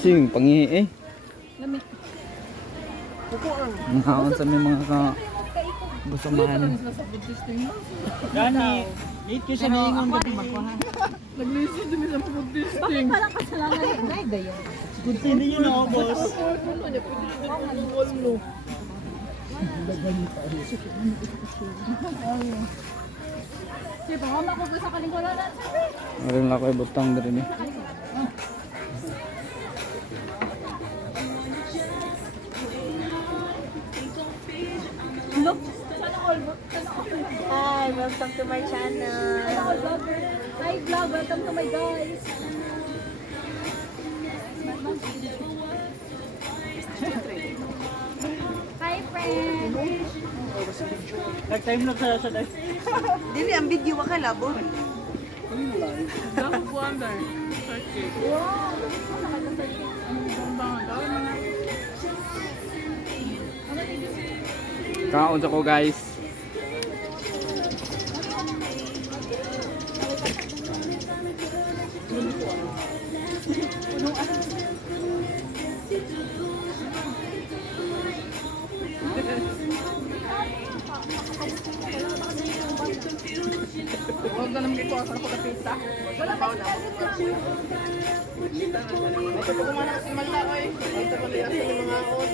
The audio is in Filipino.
Sing, pangihi eh. Lamig. Nakaon sa may mga gusumahan. Gani, late ko siya naingon gabi. Nag-listen din sa food testing. Bakit palang kasalanan yun? Ay, dayo. Good thing din yun ako, boss. Sige, pangama ko sa kalingkuran na. Meron lang ako ibutang din eh. Look, sana all Hi, welcome to my channel. vlogger. Hi vlog, welcome to my guys. Hi friend. Nag-time lapse sa dahil. Dili ang video wa kalabon. Kaon ko guys. Huwag na naman ito ako na pagkapita. Wala pa na. Ito po kumana kasi malaki. Ito pala yung mga out.